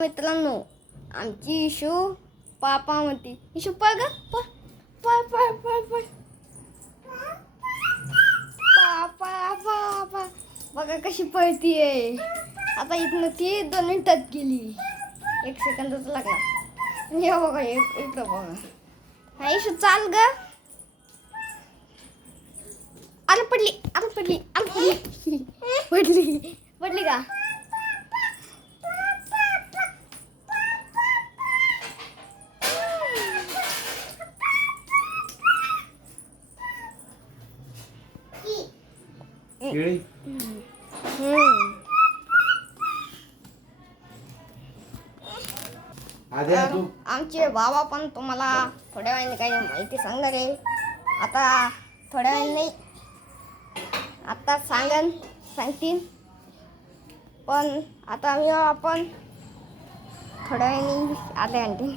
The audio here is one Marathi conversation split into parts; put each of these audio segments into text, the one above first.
मित्रांनो आमची इशू पापा म्हणते. इशू पळ ग पळ पळ पळ पळ पळ. पापा पापा. बघा कशी पळतीये. आता इथनं ती दोन मिनिटात गेली. एक सेकंदच लागला हे बघा एक इकडं बघा. हा इशू चाल ग. अरे पडली अरे पडली अरे पडली. पडली पडली का? केळी. आद्या तू आमचे बाबा पण तुम्हाला थोड्या वेळाने काही माहिती सांगणार आहे आता थोड्या वेळाने नाही आता सांगन सांगतील पण आता आम्ही आपण थोड्या वेळाने आले आणते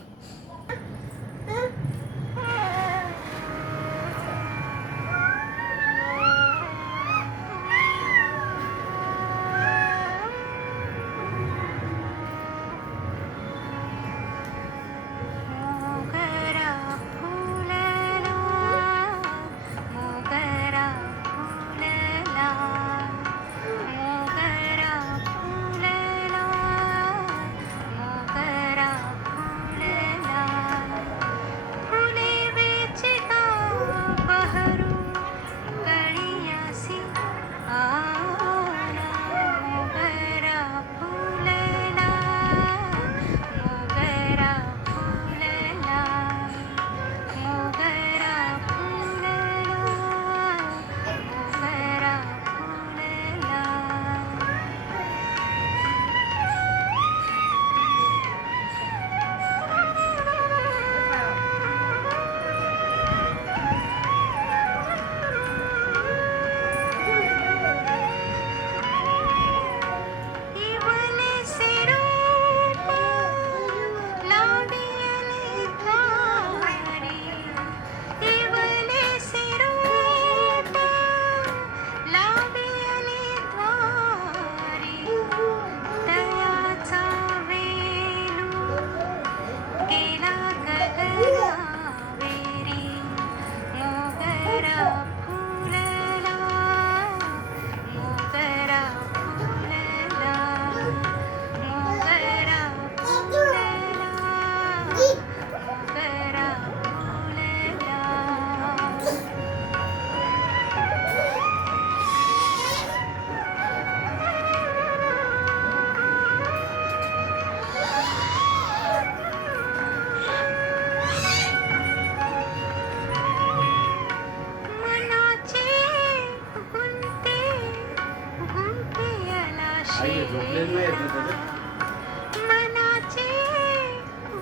मनाचे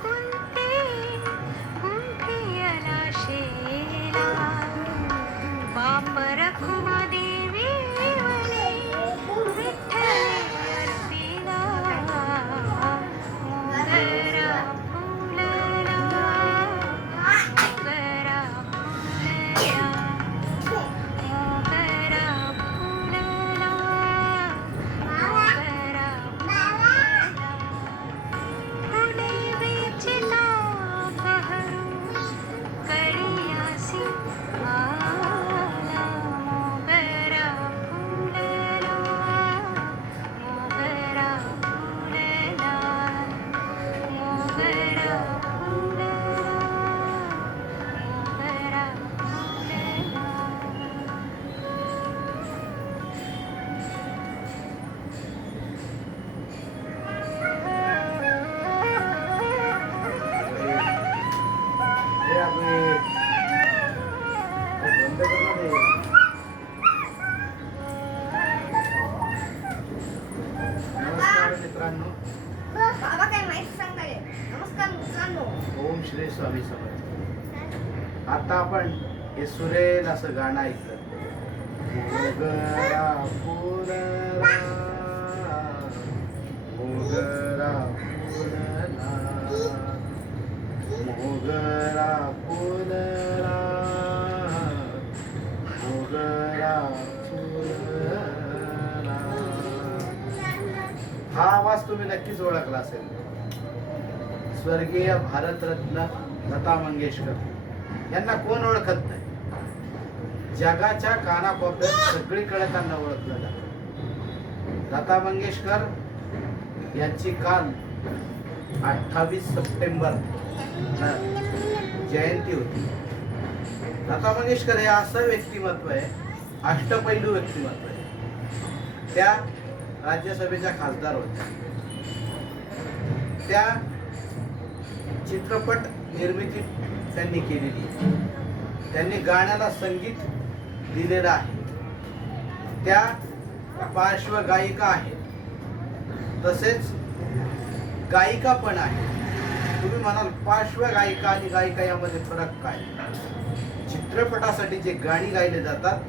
गुंते गुंते शेला बाप रखुमा आता आपण हे सुरेल असं गाणं ऐकलं. मोगरा फुलला मोगरा फुलला मोगरा फुलला मोगरा फुलला हा आवाज तुम्ही नक्कीच ओळखला असेल. स्वर्गीय भारतरत्न लता मंगेशकर. यांना कोण ओळखत नाही? जगाच्या कानाकोपऱ्यात सगळीकडे त्यांना ओळखलं जात. लता मंगेशकर यांची काल अठ्ठावीस सप्टेंबर जयंती होती. लता मंगेशकर हे असं व्यक्तिमत्व आहे अष्टपैलू व्यक्तिमत्व आहे. त्या राज्यसभेच्या खासदार होत्या. त्या चित्रपट निर्मिती त्यांनी केलेली आहे. त्यांनी गाण्याला संगीत दिलेलं आहे. त्या पार्श्वगायिका आहेत. तसेच गायिका पण आहे तुम्ही म्हणाल पार्श्वगायिका आणि गायिका यामध्ये फरक काय? चित्रपटासाठी जे गाणी गायले जातात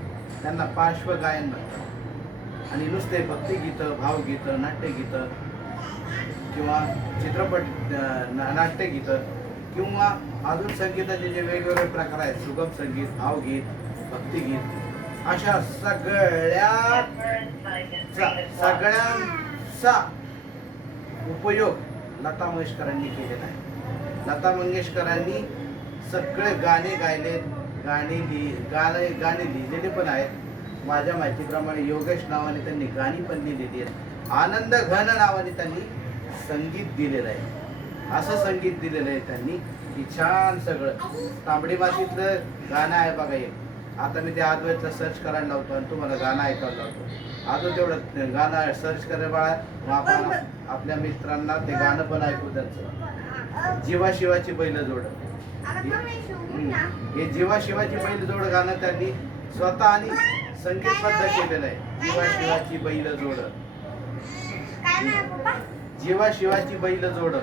त्यांना पार्श्वगायन म्हणतात. आणि नुसते भक्तिगीतं भावगीतं नाट्यगीतं किंवा चित्रपट ना- नाट्यगीतं किंवा अजून संगीताचे जे वेगवेगळे प्रकार आहेत सुगम संगीत भावगीत भक्तिगीत अशा सगळ्या सगळ्यांचा उपयोग लता मंगेशकरांनी केलेला आहे. लता मंगेशकरांनी सगळे गाणे गायले गाणे लिहि गाणे गाणे लिहिलेले पण आहेत. माझ्या माहितीप्रमाणे योगेश नावाने त्यांनी गाणी पण लिहिलेली आहेत. आनंद घन नावाने त्यांनी संगीत दिलेलं आहे. असं संगीत दिलेलं आहे त्यांनी की छान सगळं. तांबडी मातीतलं गाणं आहे बघा एक. आता मी ते आजवेळेला सर्च करायला लावतो आणि तुम्हाला गाणं ऐकायला लावतो. अजून तेवढं गाणं सर्च करे बाळा. मग आपण आपल्या मित्रांना ते गाणं पण ऐकू त्यांचं जीवा शिवाची बैल जोड. हे जीवा शिवाची बैल जोड गाणं त्यांनी स्वतः आणि संगीतबद्ध केलेलं आहे. जीवा शिवाची बैल जोड. काय नाही पप्पा? जीवा शिवाची बैल जोड.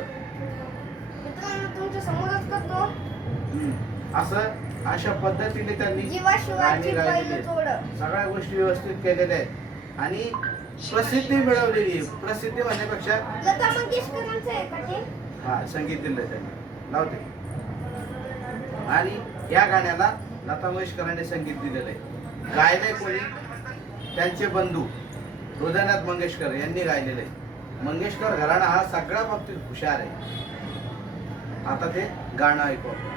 तुमच्या समोरच करतो हम्म. असं अशा पद्धतीने त्यांनी सगळ्या गोष्टी व्यवस्थित केलेल्या आहेत. आणि प्रसिद्धी मिळवलेली आहे. प्रसिद्धी म्हणण्यापेक्षा लता मंगेशकरांचं आहे का ते? हा संगीत दिलं त्यांनी. लावते. आणि या गाण्याला लता मंगेशकरांनी संगीत दिलेलं आहे. गायलंय कोणी? त्यांचे बंधू हृदयनाथ मंगेशकर यांनी गायलेलं आहे. मंगेशकर घराणा हा सगळ्या बाबतीत हुशार आहे. आता ते गाणं ऐकू आपण.